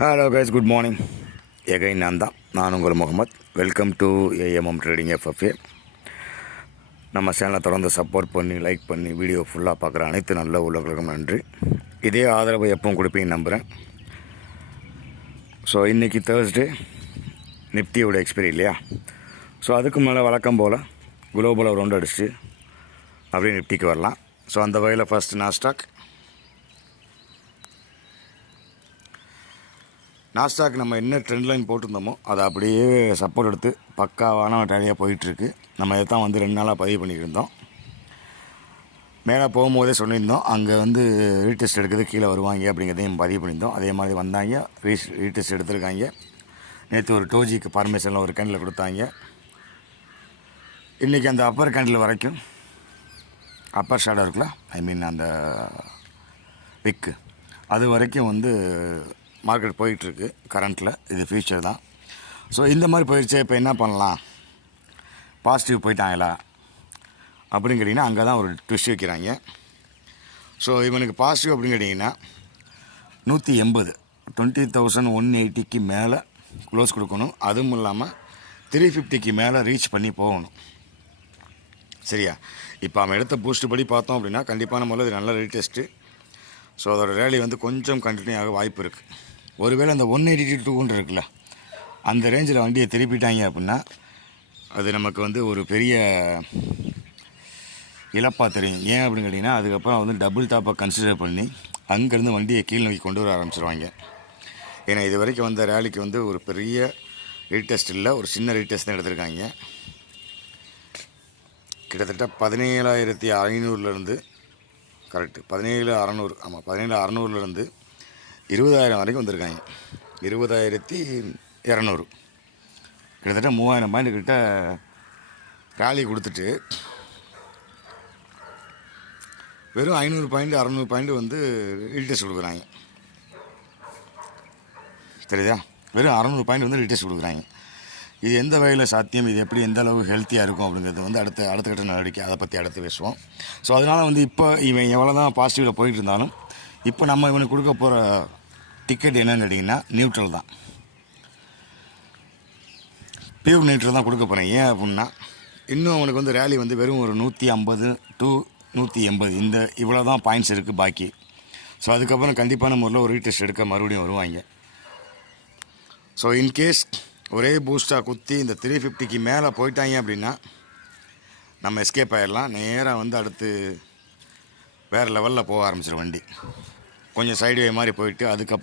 Hello guys good morning எகை நான் தான் நான் உங்கள் Mohamed. Welcome to AMM trading FFA நம்ம சேனலை தொடர்ந்து சப்போர்ட் பண்ணி லைக் பண்ணி வீடியோ ஃபுல்லாக பார்க்குற அனைத்து நல்ல உள்ளவர்களுக்கும் நன்றி. இதே ஆதரவு எப்பவும் கொடுப்பீங்க நம்புகிறேன் ஸோ இன்றைக்கி தேர்ஸ்டே நிப்தியோட எக்ஸ்பைரி இல்லையா? ஸோ அதுக்கு மேலே வழக்கம் போல் குளோபலாக ரவுண்ட் அடிச்சுட்டு அப்படியே நிப்டிக்கு வரலாம். ஸோ அந்த வகையில் ஃபஸ்ட் நாஸ்டாக் நாஸ்டாக் நம்ம என்ன ட்ரெண்ட் லைன் போட்டிருந்தோமோ அதை அப்படியே சப்போர்ட் எடுத்து பக்காவான டேலியாக போயிட்டுருக்கு. நம்ம இதை தான் வந்து ரெண்டு நாளாக பதிவு பண்ணியிருந்தோம். மேலே போகும்போதே சொல்லியிருந்தோம் அங்கே வந்து ரீடெஸ்ட் எடுக்கிறது கீழே வருவாங்க அப்படிங்கிறதையும் பதிவு பண்ணியிருந்தோம். அதே மாதிரி வந்தாங்க ரீ ரீடெஸ்ட் எடுத்திருக்காங்க. நேற்று ஒரு டோஜிக்கு பர்மிஷனில் ஒரு கேண்டில் கொடுத்தாங்க. இன்றைக்கி அந்த அப்பர் கேண்டில் வரைக்கும் அப்பர் ஷேடோ இருக்குல்ல ஐ மீன் அந்த விக்கு அது வரைக்கும் வந்து மார்க்கெட் போயிட்டுருக்கு கரண்ட்டில் இது ஃபியூச்சர் தான். ஸோ இந்த மாதிரி போயிடுச்சு இப்போ என்ன பண்ணலாம்? பாசிட்டிவ் போயிட்டாங்களா? அப்படின்னு கேட்டிங்கன்னா அங்கே தான் ஒரு ட்விஸ்ட் வைக்கிறாங்க. ஸோ இவனுக்கு பாசிட்டிவ் அப்படின்னு கேட்டிங்கன்னா நூற்றி எண்பது. டுவெண்ட்டி தௌசண்ட் ஒன் எயிட்டிக்கு மேலே க்ளோஸ் கொடுக்கணும். அதுவும் இல்லாமல் த்ரீ ஃபிஃப்டிக்கு மேலே ரீச் பண்ணி போகணும். சரியா? இப்போ அவன் எடுத்த பூஸ்ட் படி பார்த்தோம் அப்படின்னா கண்டிப்பான முறையில் இது நல்ல ரீடெஸ்ட்டு ஸோ அதோடய ரேலி வந்து கொஞ்சம் கண்டினியூ ஆக வாய்ப்பு இருக்குது ஒருவேளை அந்த ஒன் எயிட்டி டூன்னு இருக்குல்ல அந்த ரேஞ்சில் வண்டியை திருப்பிட்டாங்க அப்படின்னா அது நமக்கு வந்து ஒரு பெரிய இழப்பாக தெரியும். ஏன் அப்படின்னு கேட்டிங்கன்னா அதுக்கப்புறம் வந்து டபுள் டாப்பை கன்சிடர் பண்ணி அங்கேருந்து வண்டியை கீழ் நோக்கி கொண்டு வர ஆரம்பிச்சிருவாங்க. ஏன்னா இது வரைக்கும் வந்த ரேலிக்கு வந்து ஒரு பெரிய ரீடெஸ்ட் இல்லை ஒரு சின்ன ரீடெஸ்ட் தான் எடுத்திருக்காங்க. கிட்டத்தட்ட பதினேழாயிரத்தி ஐநூறுலேருந்து கரெக்டு பதினேழு அறநூறு ஆமாம் பதினேழு அறநூறுலேருந்து இருபதாயிரம் வரைக்கும் வந்திருக்காங்க. இருபதாயிரத்தி இரநூறு. கிட்டத்தட்ட மூவாயிரம் பாயிண்ட் கிட்ட ராலி கொடுத்துட்டு வெறும் ஐநூறு பாயிண்ட் அறநூறு பாயிண்ட் வந்து ரீடெஸ்ட் கொடுக்குறாங்க. தெரியுதா? வெறும் அறநூறு பாயிண்ட் வந்து ரீடெஸ்ட் கொடுக்குறாங்க. இது எந்த வகையில் சாத்தியம்? இது எப்படி எந்த அளவு ஹெல்த்தியாக இருக்கும் அப்படிங்கிறது வந்து அடுத்த அடுத்த கட்ட நடவடிக்கை அதை பற்றி அடுத்து பேசுவோம். ஸோ அதனால் வந்து இப்போ இவன் எவ்வளோ தான் பாசிட்டிவில் போயிட்டு இருந்தாலும் இப்போ நம்ம இவனுக்கு கொடுக்க போகிற டிக்கெட் என்னன்னு கேட்டிங்கன்னா நியூட்ரல் தான். பியூர் நியூட்ரல் தான் கொடுக்க போகிறேன் ஏன் அப்படின்னா இன்னும் அவனுக்கு வந்து ரேலி வந்து வெறும் ஒரு நூற்றி ஐம்பது டு நூற்றி எண்பது. இந்த இவ்வளோ தான் பாயிண்ட்ஸ் இருக்குது பாக்கி. ஸோ அதுக்கப்புறம் கண்டிப்பான முறையில் ஒரு ரீடெஸ்ட் எடுக்க மறுபடியும் வருவாங்க. ஸோ இன்கேஸ் ஒரே பூஸ்டாக குத்தி இந்த த்ரீ ஃபிஃப்டிக்கு மேலே போயிட்டாங்க அப்படின்னா நம்ம எஸ்கேப் ஆகிடலாம் நேராக வந்து அடுத்து வேறு லெவலில் போக ஆரம்பிச்சிடும் வண்டி. கொஞ்சம் சைடுவே மாதிரி போயிட்டு அதுக்கப்புறம்